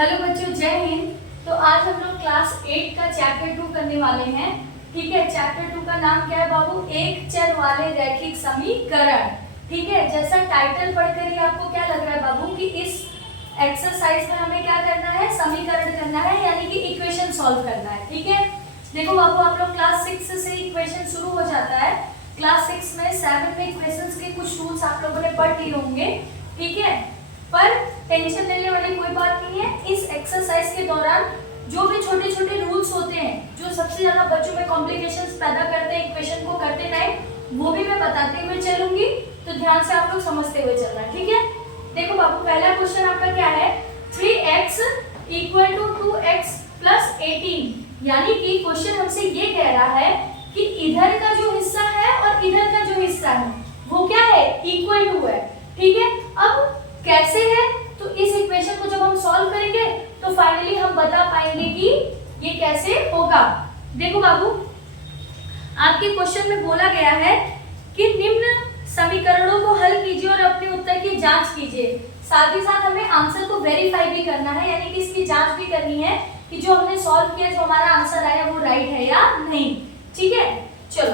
Hello बच्चों, जय हिंद। तो आज हम लोग क्लास 8 का चैप्टर 2 करने वाले हैं। ठीक है, चैप्टर 2 का नाम क्या है बाबू? एक चर वाले रैखिक समीकरण। ठीक है, जैसा टाइटल पढ़कर ही आपको क्या लग रहा है बाबू कि इस एक्सरसाइज में हमें क्या करना है? समीकरण करना है, यानी कि इक्वेशन सॉल्व करना है। ठीक है, देखो बाबू, आप लोग क्लास 6 से इक्वेशन शुरू हो जाता है। क्लास 6 में 7 में इक्वेशंस के कुछ रूल्स आप लोगों ने पढ़ लिए होंगे। ठीक है, पर टेंशन लेने वाली कोई बात नहीं है। इस एक्सरसाइज के दौरान जो भी छोटे छोटे रूल्स होते हैं जो सबसे ज्यादा बच्चों में कॉम्प्लिकेशंस पैदा करते हैं इक्वेशन को करते टाइम, वो भी मैं बताते हुए चलूंगी, तो ध्यान से आप लोग समझते हुए चलना। ठीक है, देखो बाबू, पहला क्वेश्चन आपका क्या है? 3x equal to 2x plus 18, यानी कि क्वेश्चन हमसे ये कह रहा है कि इधर का जो हिस्सा है और इधर का जो हिस्सा है वो क्या है? इक्वल टू है। ठीक है, अब कैसे है? तो इस इक्वेशन को जब हम सॉल्व करेंगे तो फाइनली हम बता पाएंगे कि ये कैसे होगा। देखो बाबू, आपके क्वेश्चन में बोला गया है कि निम्न समीकरणों को हल कीजिए और अपने उत्तर की जांच कीजिए। साथ ही साथ हमें आंसर को वेरीफाई भी करना है, यानी कि इसकी जांच भी करनी है कि जो हमने सॉल्व किया, जो हमारा आंसर आया वो राइट है या नहीं। ठीक है, चलो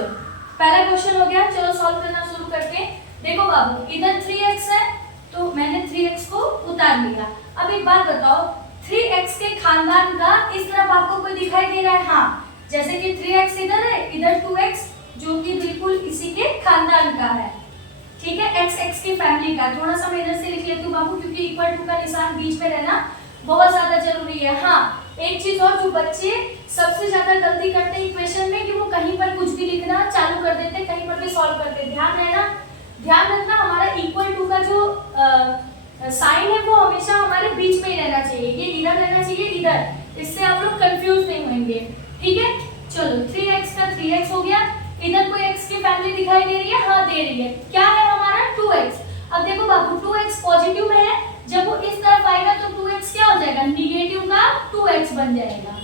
पहला क्वेश्चन हो गया, चलो सॉल्व करना शुरू करते हैं। देखो बाबू, इधर 3x है तो मैंने 3x को उतार लिया। अब एक बात बताओ, 3x के खानदान का इस तरफ आपको कोई दिखाई दे रहा है? हाँ, जैसे कि 3x इधर है, इधर 2x जो कि बिल्कुल इसी के खानदान का है। ठीक है, x की फैमिली का। थोड़ा सा मैं इधर से लिख लेती हूँ बाबू, क्योंकि इक्वल टू का निशान बीच में रहना बहुत ज्यादा जरूरी है। हाँ, एक चीज और, जो बच्चे सबसे ज्यादा गलती करते हैं इक्वेशन में कि वो कहीं पर कुछ भी लिखना चालू कर देते, कहीं पर भी सॉल्व करते। ध्यान रखना, हमारा इक्वल टू का जो साइन है वो हमेशा हमारे बीच में ही रहना चाहिए। ये इधर रहना चाहिए, इधर, इससे आप लोग कंफ्यूज नहीं होंगे। ठीक है, चलो 3x का 3x हो गया। इधर कोई x की फैमिली दिखाई दे रही है? हाँ, दे रही है। क्या है हमारा? 2x। अब देखो बाबू, 2x पॉजिटिव में है, जब वो इस तरफ आएगा तो 2x क्या हो जाएगा? निगेटिव का 2x बन जाएगा।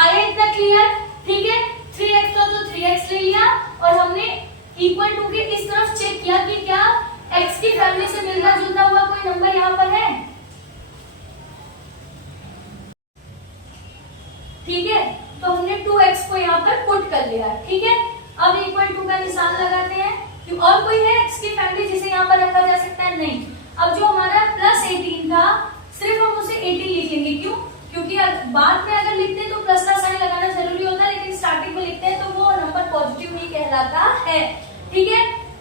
आया इतना क्लियर? ठीक है, 3x का तो 3x ले लिया और हमने इक्वल टू के इस तरफ चेक किया कि क्या x की फैमिली से मिलता जुलता हुआ कोई नंबर यहाँ पर है। ठीक है, तो हमने 2x को यहाँ पर पुट कर लिया। ठीक है, अब इक्वल टू का निशान लगाते हैं कि और कोई है x की फैमिली जिसे यहाँ पर रखा जा सकता है? नहीं। अब जो हमारा प्लस 18 था, सिर्फ हम उसे 18 लिखेंगे। क्यों? क्योंकि बाद में अगर लिखते हैं तो प्लस का साइन लगाना जरूरी होता है, लेकिन स्टार्टिंग में लिखते हैं तो वो नंबर पॉजिटिव ही कहलाता है। ठीक है,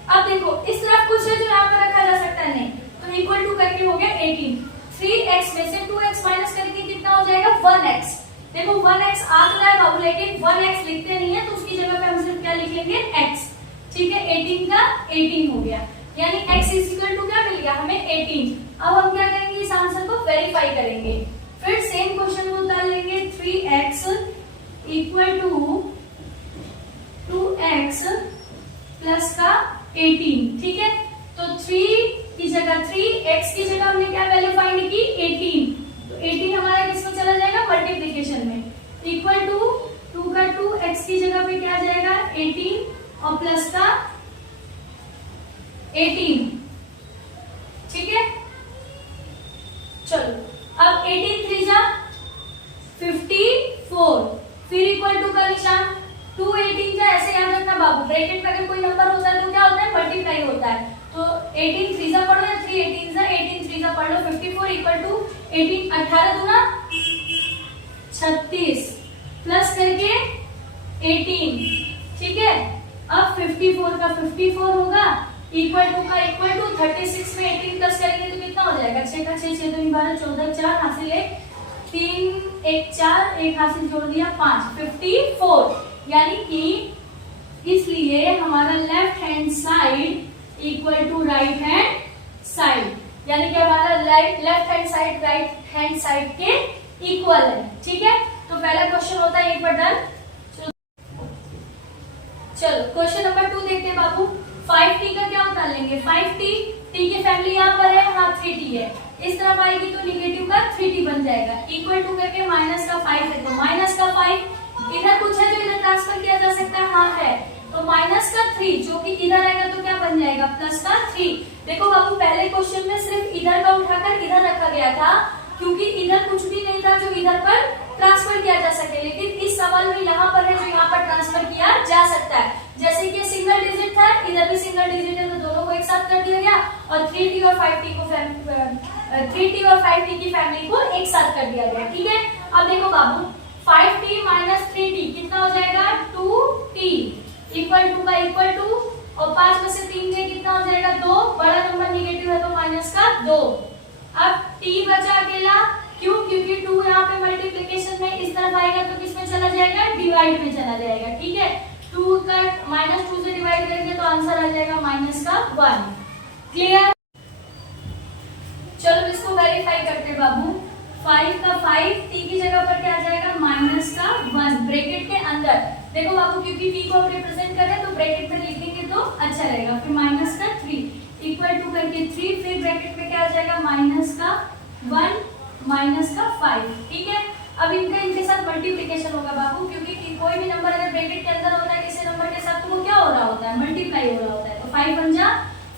अब देखो इस तरफ कुछ है जो यहाँ पर रखा जा सकता है? नहीं, तो इक्वल टू करके हो गया 18। 3x में से 2x माइनस करके कितना हो जाएगा? 1x। देखो 1x आ रहा है बाबू, लेकिन 1x लिखते नहीं है तो उसकी जगह पे हम सिर्फ क्या लिख लेंगे? x। ठीक है, 18 का 18 हो गया, यानी x इक्वल टू क्या मिल गया हमें? 18। अब हम क्या करेंगे? इस आंसर को वेरीफाई करेंगे। फिर सेम क्वेश्चन में उतार लेंगे 3x equal to 2x plus का 18। ठीक है, तो 3 की जगह 3x की जगह हमने क्या वैल्यू फाइंड की? 18। तो 18 हमारा किसमें चला जाएगा? मल्टीप्लिकेशन में। इक्वल टू 2 का 2x की जगह पे क्या जाएगा? 18 और प्लस का 18। ठीक है, चलो अब 18 3 जा 54, फिर इक्वल टू का निशान, 2 18 जा, ऐसे याद रखना बाबू, ब्रैकेट में अगर कोई नंबर होता है तो क्या होता है? मल्टीप्लाई होता है। तो 18 3 जा पढ़ो या 3 18 जा, 18 3 जा पढ़ लो। 54 इक्वल टू 18, 18 दूना 36 प्लस करके 18। ठीक है, अब 54 का 54 होगा, इक्वल टू का इक्वल टू 36 में 18 प्लस करेंगे तो कितना हो जाएगा? 6 का 6, 6 2 12 14, 4 हासिल 1, 3 1 4, 1 हासिल जोड़ दिया 5, 54। यानी कि इसलिए हमारा left hand side equal to right hand side, यानी कि हमारा left hand side right hand side के इक्वल है। ठीक है, तो पहला क्वेश्चन होता है 1 पर डन। चलो क्वेश्चन नंबर 2 देखते हैं बाबू। 5t का क्या उतार लेंगे? 5t, t की फैमिली यहाँ पर है, हाँ 3t है, इस तरफ आएगी तो निगेटिव का 3t बन जाएगा। इक्वल टू करके माइनस का 5 है, तो माइनस का 5, इधर कुछ है जो इधर ट्रांसफर किया जा सकता है? हाँ है, तो माइनस का 3 जो कि इधर आएगा तो क्या बन जाएगा? प्लस का 3। देखो बाबू, पहले क्वेश्चन में सिर्फ इधर का उठाकर इधर रखा गया था, क्योंकि इधर कुछ भी नहीं था जो इधर पर ट्रांसफर किया जा सके, लेकिन इस सवाल में यहाँ पर है जो यहाँ पर ट्रांसफर किया जा सकता है। जैसे कि सिंगल डिजिट था, इधर भी सिंगल डिजिट है, तो दोनों को एक साथ कर दिया गया और 3t और 5t को 3t और 5t की फैमिली को एक साथ कर दिया गया। ठीक है, अब देखो बाबू 5t माइनस 3t कितना हो जाएगा 2t इक्वल टू का इक्वल टू, और 5 में से 3 गए कितना हो जाएगा 2, बड़ा नंबर निगेटिव है तो माइनस का 2। अब t बचा अकेला, क्यों? क्योंकि 2 यहाँ पे मल्टीप्लिकेशन में इस तरफ आएगा तो किसमें चला जाएगा, डिवाइड में चला जाएगा। ठीक है, 2 का -2 से डिवाइड करेंगे तो आंसर आ जाएगा माइनस का 1। क्लियर? चलो इसको वेरीफाई करते हैं बाबू। 5 का 5 t की जगह पर क्या आ जाएगा माइनस का 1 ब्रैकेट के अंदर। देखो बाबू क्योंकि t को हम रिप्रेजेंट कर रहे हैं तो ब्रैकेट में लिखेंगे तो अच्छा रहेगा। फिर माइनस का 3 इक्वल टू करके 3, फिर ब्रैकेट में क्या आ जाएगा माइनस का 1 माइनस का 5। ठीक है, अब इनके साथ मल्टीप्लिकेशन होगा बाबू, क्योंकि कोई भी नंबर अगर ब्रैकेट के अंदर होता है किसी नंबर के साथ तो वो क्या हो रहा होता है, मल्टीप्लाई हो रहा होता है। तो 5 बन जा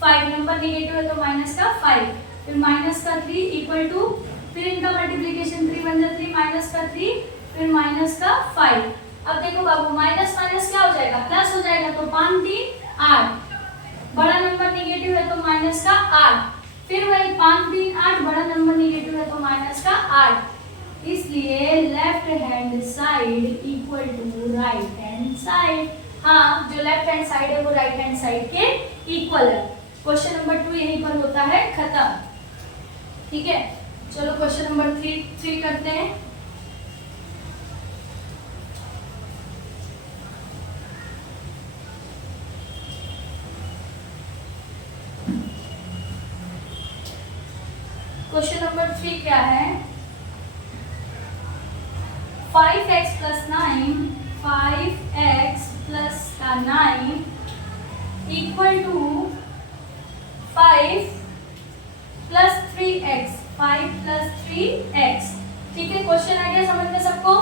5, नंबर नेगेटिव है तो माइनस का 5, फिर माइनस का 3 इक्वल टू, फिर इनका मल्टीप्लिकेशन 3 बन जा 3 माइनस का 3, फिर माइनस का 5। अब देखो बाबू माइनस माइनस क्या हो जाएगा, प्लस हो जाएगा, तो 5 3 8, बड़ा नंबर नेगेटिव है तो माइनस का 8, फिर वही 5 3 8, बड़ा नंबर नेगेटिव है तो माइनस का 8। इसलिए left hand side equal to right hand side. हाँ, जो लेफ्ट हैंड साइड है वो राइट हैंड साइड के इक्वल है। क्वेश्चन नंबर 2 यहीं पर होता है खत्म। ठीक है, चलो क्वेश्चन नंबर 3 करते हैं। क्वेश्चन नंबर 3 क्या है, 5x plus 9 equal to 5 plus 3x 5 plus 3x। ठीक है, क्वेश्चन आ गया समझ में सबको?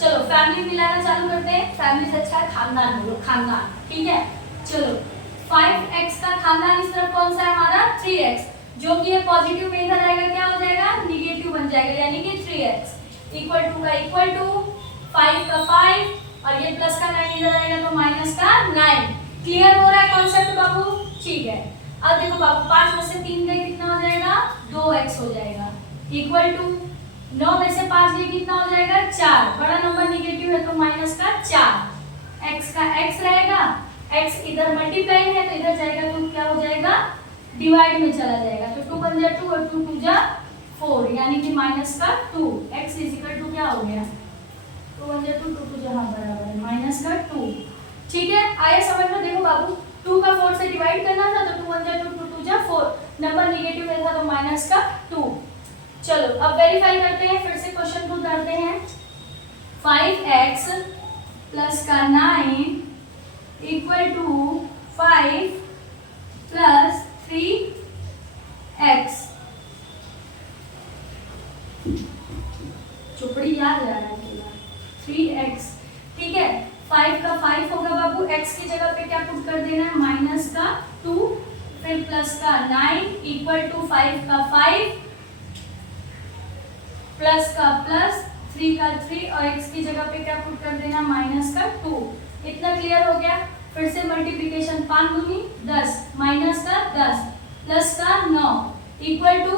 चलो फैमिली मिलाना चालू करते हैं। फैमिली से अच्छा है खानदान, बोलो खानदान। ठीक है, चलो 5x का खानदान इस तरफ कौन सा है हमारा 3x, जो कि ये पॉजिटिव में इधर आएगा क्या हो जाएगा निगेटिव बन जाएगा, यानी कि 3x इक्वल टू का इक्वल टू 5 का 5 और ये प्लस का 9 इधर आएगा तो माइनस का 9। क्लियर हो रहा है कॉन्सेप्ट बाबू? ठीक है, अब देखो बाबू 5 में से 3 गए कितना हो जाएगा 2x हो जाएगा इक्वल टू 9 में से 5 गए कितना हो जाएगा 4, बड़ा नंबर नेगेटिव है तो माइनस का 4, x का x रहेगा, x इधर मल्टीप्लाई है तो इधर जाएगा तो क्या हो जाएगा डिवाइड में चला जाएगा, तो 2 बन जा 2 और 2 2 जा 4, यानी कि माइनस का 2। x इक्वल टू क्या हो गया 2 बन जा 2 2 2 जहां बराबर है माइनस का 2। ठीक है, आया समझ में? देखो बाबू 2 का 4 से डिवाइड करना था तो 2 बन जा 2 2 2 जा 4, नंबर नेगेटिव में था तो माइनस का 2। चलो अब वेरीफाई करते हैं, फिर से क्वेश्चन को करते हैं। 5x प्लस का 9 इक्वल टू 5 प्लस 3x। चुपड़ी याद रहा है 3x। ठीक है, 5 का 5 होगा बाबू, x की जगह पे क्या पुट कर देना है माइनस का 2, फिर प्लस का 9 इक्वल टू 5 का 5 प्लस का प्लस 3 का 3 और x की जगह पे क्या पुट कर देना माइनस का 2। इतना क्लियर हो गया? फिर से मल्टीप्लिकेशन 5 दूनी 10 माइनस का 10 प्लस का 9 इक्वल टू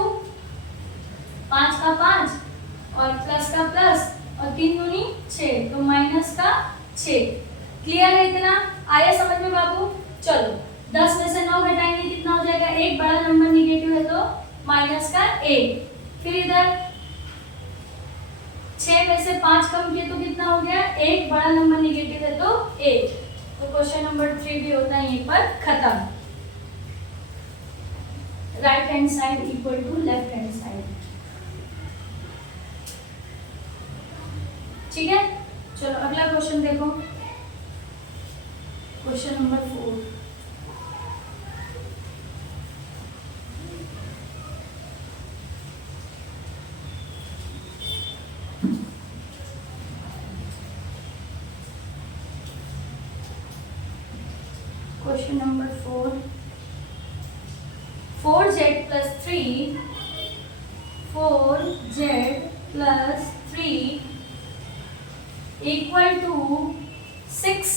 5 का 5 और प्लस का प्लस और 3 दूनी 6 तो माइनस का 6। क्लियर है? इतना आया समझ में बाबू? चलो 10 में से 9 घटाएंगे कितना हो जाएगा 1, बड़ा नंबर नेगेटिव है तो माइनस का 1, फिर इधर 6 में से 5 कम किए तो कितना हो गया 1, बड़ा नंबर नेगेटिव है तो 1। तो क्वेश्चन नंबर 3 भी होता है यहीं पर खत्म। Right hand side equal to left hand side. ठीक है, चलो अगला क्वेश्चन देखो, question number 4। Question number 4, 4z plus 3 z plus 3 equal to 6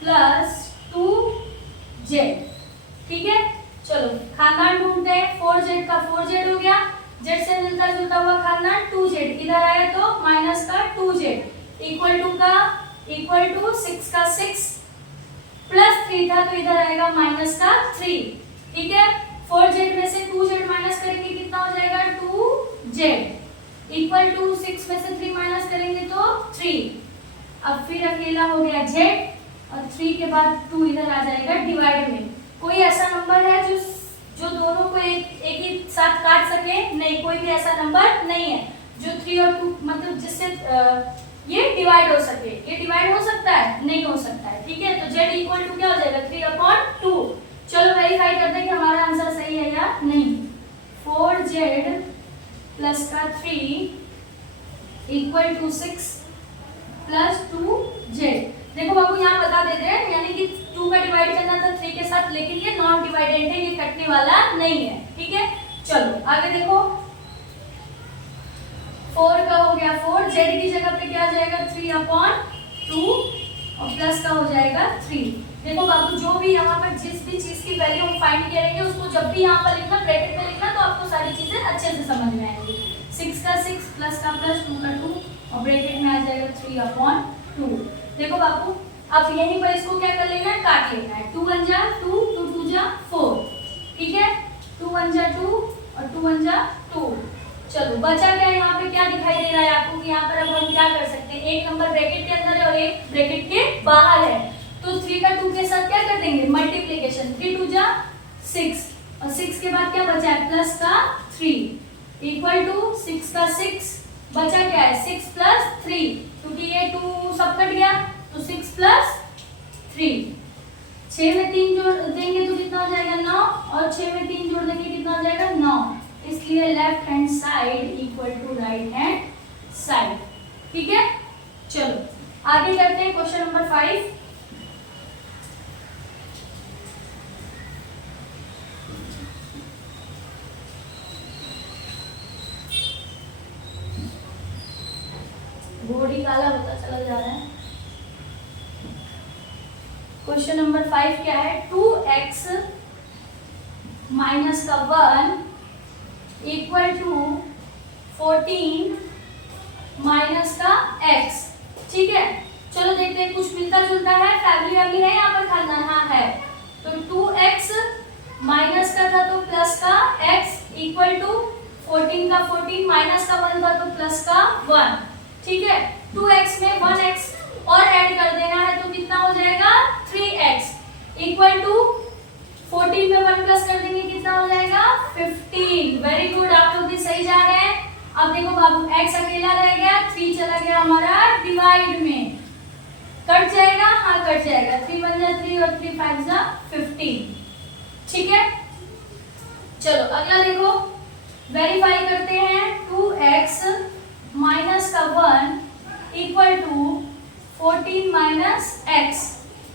plus 2z। ठीक है, चलो खानदान ढूंढते हैं। 4z का 4z हो गया, z से मिलता जुलता हुआ खानदान 2z, इधर आया तो माइनस का 2z इक्वल टू 6 का 6 प्लस 3 था तो इधर आएगा माइनस का 3। ठीक है, 4z में से 2z माइनस करेंगे कितना हो जाएगा 2z इक्वल टू 6 में से 3 माइनस करेंगे तो 3। अब फिर अकेला हो गया z और 3 के बाद 2 इधर आ जाएगा डिवाइड में। कोई ऐसा नंबर है जो दोनों को एक ही साथ काट सके? नहीं, कोई भी ऐसा नंबर नहीं है जो 3 और 2 मतलब जिससे ये डिवाइड हो सके। ये डिवाइड हो सकता है? नहीं हो सकता है। ठीक है, तो z इक्वल टू क्या हो जाएगा 3/2। चलो वेरीफाई करते हैं कि हमारा आंसर सही है या नहीं। 4z प्लस का 3 इक्वल टू 6 प्लस 2z। देखो बाबू यहाँ बता देते हैं, यानी कि 2 का डिवाइड करना था 3 के साथ, लेकिन ये नॉन डिवाइडेंट है, ये कटने वाला नहीं है। ठीक है, चलो आगे देखो। 4 का हो गया 4, z की जगह पे क्या आ जाएगा 3/2 और प्लस का हो जाएगा 3। देखो बाबू जो भी यहाँ पर जिस भी चीज की वैल्यू हम फाइंड करेंगे उसको जब भी यहाँ पर लिखना, ब्रैकेट में लिखना, तो आपको सारी चीजें अच्छे से समझ में आएंगी। 6 का 6 प्लस का प्लस 2 का 2 और ब्रैकेट में आ जाएगा 3/2। देखो बाबू अब यहीं पर इसको क्या कर लेना है, काट लेना है। 2 1 जा 2, 2 2 जा 4। ठीक है, 2 1 जा 2 और 2 1 जा 2। चलो बचा क्या, यहाँ पे क्या दिखाई दे रहा है आपको कि यहाँ पर अब हम क्या कर सकते हैं, एक नंबर ब्रैकेट के अंदर है और एक ब्रैकेट के बाहर है, तो 3 का 2 के साथ क्या कर देंगे मल्टीप्लिकेशन। 3 2 जा 6 और 6 के बाद क्या बचा है प्लस का 3 इक्वल टू 6 का 6 बचा क्या है 6 प्लस 3, क्योंकि ये 2 सब कट गया तो 6 प्लस 3। 6 में 3 जोड़ देंगे तो कितना हो जाएगा 9 और 6 में 3 जोड़ देंगे कितना हो जाएगा 9। इसलिए left hand side equal to right hand side. ठीक है, चलो आगे करते हैं क्वेश्चन नंबर 5। बोर्ड ही काला होता चला जा रहा है। क्वेश्चन नंबर 5 क्या है, 2x माइनस का 1 इक्वल टू 14 माइनस का x। ठीक है, चलो देखते हैं कुछ मिलता जुलता है, फैमिली वाली है यहाँ पर खाना। हाँ है, तो 2x माइनस का था तो प्लस का x इक्वल टू 14 का 14 माइनस का 1 था तो प्लस का 1। ठीक है, 2x में 1x और ऐड कर देना है तो कितना हो जाएगा 3x इक्वल टू 14 में 1 प्लस कर देंगे कितना हो जाएगा 15। वेरी गुड, आप लोग भी सही जा रहे हैं। अब देखो बाबू x अकेला रह गया, 3 चला गया हमारा डिवाइड में, कट जाएगा। हाँ कट जाएगा, 3 1 जा 3 और 3 5 जा 15। ठीक है, चलो अगला देखो, वेरीफाई करते हैं। 2x माइनस का 1 इक्वल टू 14 माइनस x।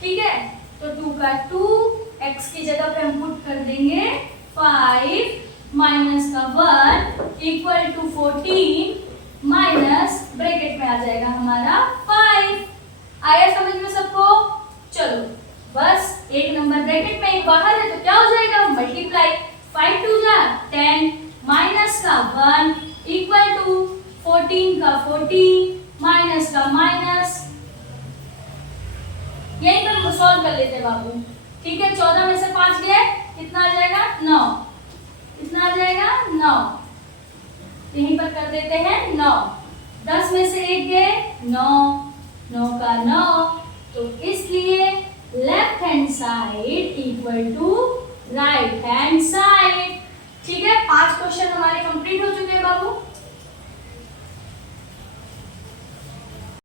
ठीक है, तो 2 का 2 x की जगह पे हम पुट कर देंगे 5 माइनस का 1 इक्वल टू 14 माइनस ब्रैकेट में आ जाएगा हमारा 5। आया समझ में सबको? चलो बस एक नंबर ब्रैकेट में एक बाहर है तो क्या हो जाएगा मल्टीप्लाई। 5 2 जा 10 माइनस का 1 इक्वल टू 14 का 14 माइनस का माइनस। यहीं पर सॉल्व कर लेते हैं बाबू। ठीक है, 14 में से 5 गए कितना आ जाएगा 9। कितना आ जाएगा 9, यहीं पर कर देते हैं 9। 10 में से 1 गए 9, 9 का 9, तो इसलिए left hand side equal to right hand side. ठीक है, 5 क्वेश्चन हमारे कंप्लीट हो चुके हैं बाबू।